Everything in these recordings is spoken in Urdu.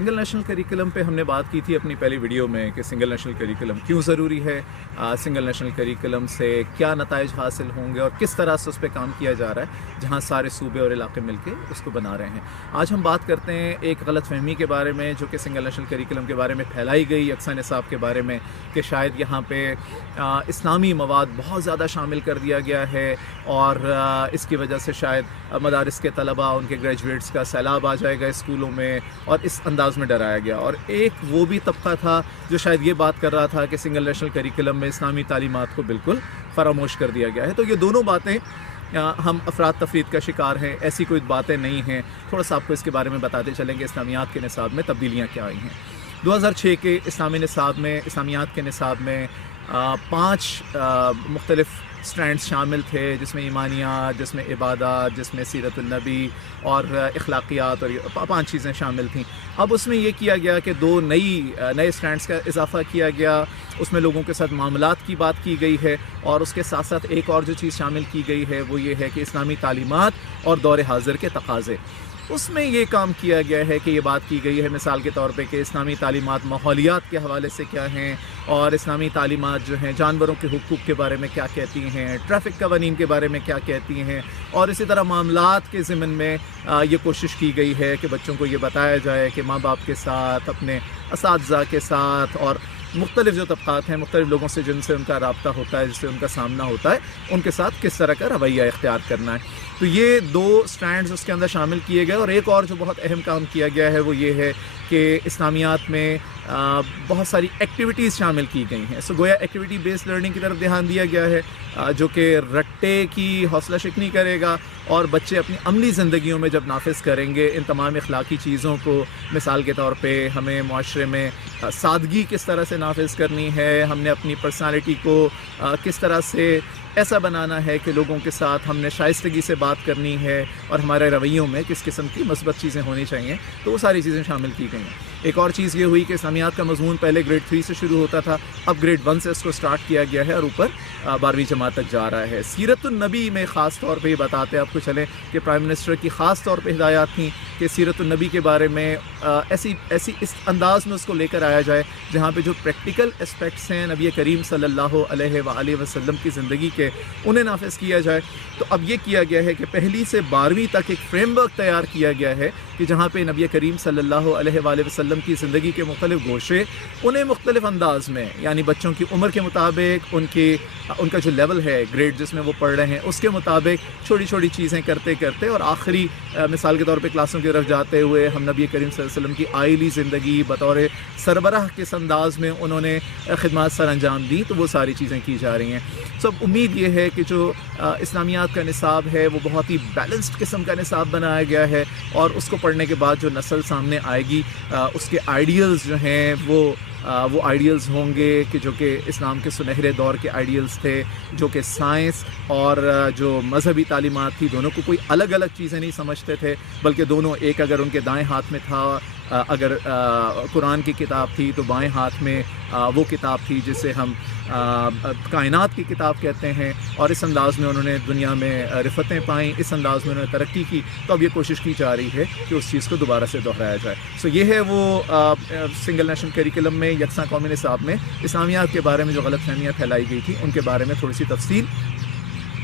سنگل نیشنل کریکلم پہ ہم نے بات کی تھی اپنی پہلی ویڈیو میں کہ سنگل نیشنل کریکلم کیوں ضروری ہے، سنگل نیشنل کریکلم سے کیا نتائج حاصل ہوں گے اور کس طرح سے اس پہ کام کیا جا رہا ہے جہاں سارے صوبے اور علاقے مل کے اس کو بنا رہے ہیں۔ آج ہم بات کرتے ہیں ایک غلط فہمی کے بارے میں جو کہ سنگل نیشنل کریکلم کے بارے میں پھیلائی گئی یکساں نصاب کے بارے میں، کہ شاید یہاں پہ اسلامی مواد بہت زیادہ شامل کر دیا گیا ہے اور اس کی وجہ سے شاید مدارس کے طلباء ان کے گریجویٹس کا سیلاب آ جائے گا اسکولوں میں، اور اس انداز میں ڈرایا گیا۔ اور ایک وہ بھی طبقہ تھا جو شاید یہ بات کر رہا تھا کہ سنگل نیشنل کریکلم میں اسلامی تعلیمات کو بالکل فراموش کر دیا گیا ہے۔ تو یہ دونوں باتیں ہم افراد تفرید کا شکار ہیں، ایسی کوئی باتیں نہیں ہیں۔ تھوڑا سا آپ کو اس کے بارے میں بتاتے چلیں گے اسلامیات کے نصاب میں تبدیلیاں کیا آئی ہیں۔ 2006 کے اسلامی نصاب میں، اسلامیات کے نصاب میں 5 مختلف سٹرینڈز شامل تھے، جس میں ایمانیات، جس میں عبادات، جس میں سیرت النبی اور اخلاقیات، اور 5 چیزیں شامل تھیں۔ اب اس میں یہ کیا گیا کہ 2 نئے سٹرینڈز کا اضافہ کیا گیا، اس میں لوگوں کے ساتھ معاملات کی بات کی گئی ہے، اور اس کے ساتھ ساتھ ایک اور جو چیز شامل کی گئی ہے وہ یہ ہے کہ اسلامی تعلیمات اور دور حاضر کے تقاضے۔ اس میں یہ کام کیا گیا ہے کہ یہ بات کی گئی ہے مثال کے طور پہ کہ اسلامی تعلیمات ماحولیات کے حوالے سے کیا ہیں، اور اسلامی تعلیمات جو ہیں جانوروں کے حقوق کے بارے میں کیا کہتی ہیں، ٹریفک قوانین کے بارے میں کیا کہتی ہیں، اور اسی طرح معاملات کے ضمن میں یہ کوشش کی گئی ہے کہ بچوں کو یہ بتایا جائے کہ ماں باپ کے ساتھ، اپنے اساتذہ کے ساتھ، اور مختلف جو طبقات ہیں، مختلف لوگوں سے جن سے ان کا رابطہ ہوتا ہے، جس سے ان کا سامنا ہوتا ہے، ان کے ساتھ کس طرح کا رویہ اختیار کرنا ہے۔ تو یہ 2 سٹرینڈز اس کے اندر شامل کیے گئے۔ اور ایک اور جو بہت اہم کام کیا گیا ہے وہ یہ ہے کہ اسلامیات میں بہت ساری ایکٹیویٹیز شامل کی گئی ہیں۔ سو گویا ایکٹیویٹی بیسڈ لرننگ کی طرف دھیان دیا گیا ہے، جو کہ رٹے کی حوصلہ شکنی کرے گا، اور بچے اپنی عملی زندگیوں میں جب نافذ کریں گے ان تمام اخلاقی چیزوں کو، مثال کے طور پہ ہمیں معاشرے میں سادگی کس طرح سے نافذ کرنی ہے، ہم نے اپنی پرسنالٹی کو کس طرح سے ایسا بنانا ہے کہ لوگوں کے ساتھ ہم نے شائستگی سے بات کرنی ہے، اور ہمارے رویوں میں کس قسم کی مثبت چیزیں ہونی چاہیے، تو وہ ساری چیزیں شامل کی گئی ہیں۔ ایک اور چیز یہ ہوئی کہ اسلامیات کا مضمون پہلے گریڈ 3 سے شروع ہوتا تھا، اب گریڈ 1 سے اس کو سٹارٹ کیا گیا ہے اور اوپر 12ویں جماعت تک جا رہا ہے۔ سیرت النبی میں خاص طور پہ یہ بتاتے آپ کو چلیں کہ پرائم منسٹر کی خاص طور پہ ہدایات تھیں کہ سیرت النبی کے بارے میں ایسی اس انداز میں اس کو لے کر آیا جائے جہاں پہ جو پریکٹیکل اسپیکٹس ہیں نبی کریم صلی اللہ علیہ وآلہ وسلم کی زندگی کے، انہیں نافذ کیا جائے۔ تو اب یہ کیا گیا ہے کہ 1 سے 12ویں تک ایک فریم ورک تیار کیا گیا ہے کہ جہاں پہ نبی کریم صلی اللہ علیہ وآلہ وسلم کی زندگی کے مختلف گوشے، انہیں مختلف انداز میں، یعنی بچوں کی عمر کے مطابق، ان کا جو لیول ہے، گریڈ جس میں وہ پڑھ رہے ہیں اس کے مطابق چھوٹی چھوٹی چیزیں کرتے کرتے، اور آخری مثال کے طور پہ کلاسوں کی طرف جاتے ہوئے ہم نبی کریم صلی اللہ علیہ وسلم کی آئلی زندگی بطور سربراہ کس انداز میں انہوں نے خدمات سر انجام دی، تو وہ ساری چیزیں کی جا رہی ہیں۔ سب امید یہ ہے کہ جو اسلامیات کا نصاب ہے وہ بہت ہی بیلنسڈ قسم کا نصاب بنایا گیا ہے، اور اس کو پڑھنے کے بعد جو نسل سامنے آئے گی اس کے آئیڈیلز جو ہیں وہ آئیڈیلز ہوں گے کہ جو کہ اسلام کے سنہرے دور کے آئیڈیلز تھے، جو کہ سائنس اور جو مذہبی تعلیمات تھی دونوں کو کوئی الگ الگ چیزیں نہیں سمجھتے تھے، بلکہ دونوں ایک، اگر ان کے دائیں ہاتھ میں تھا، اگر قرآن کی کتاب تھی تو بائیں ہاتھ میں وہ کتاب تھی جسے ہم کائنات کی کتاب کہتے ہیں، اور اس انداز میں انہوں نے دنیا میں رفتیں پائیں، اس انداز میں انہوں نے ترقی کی۔ تو اب یہ کوشش کی جا رہی ہے کہ اس چیز کو دوبارہ سے دہرایا جائے۔ سو یہ ہے وہ سنگل نیشنل کریکلم میں، یکساں قومی نصاب میں اسلامیات کے بارے میں جو غلط فہمیاں پھیلائی گئی تھی ان کے بارے میں تھوڑی سی تفصیل۔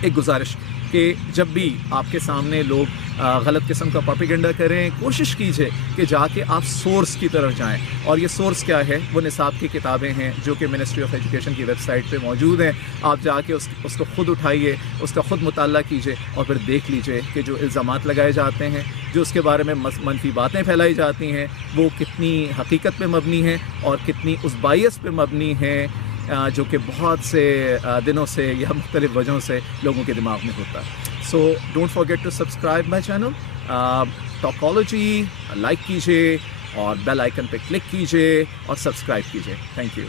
ایک گزارش کہ جب بھی آپ کے سامنے لوگ غلط قسم کا پروپیگنڈا کریں، کوشش کیجئے کہ جا کے آپ سورس کی طرف جائیں، اور یہ سورس کیا ہے؟ وہ نصاب کی کتابیں ہیں جو کہ منسٹری آف ایجوکیشن کی ویب سائٹ پہ موجود ہیں۔ آپ جا کے اس کو خود اٹھائیے، اس کا خود مطالعہ کیجئے، اور پھر دیکھ لیجئے کہ جو الزامات لگائے جاتے ہیں، جو اس کے بارے میں منفی باتیں پھیلائی جاتی ہیں، وہ کتنی حقیقت پہ مبنی ہیں اور کتنی اس بائیس پہ مبنی ہیں جو کہ بہت سے دنوں سے یا مختلف وجہوں سے لوگوں کے دماغ میں ہوتا ہے۔ So don't forget to subscribe my channel Talkology, like کیجیے اور بیل آئیکن پہ کلک کیجیے اور سبسکرائب کیجیے۔ Thank you.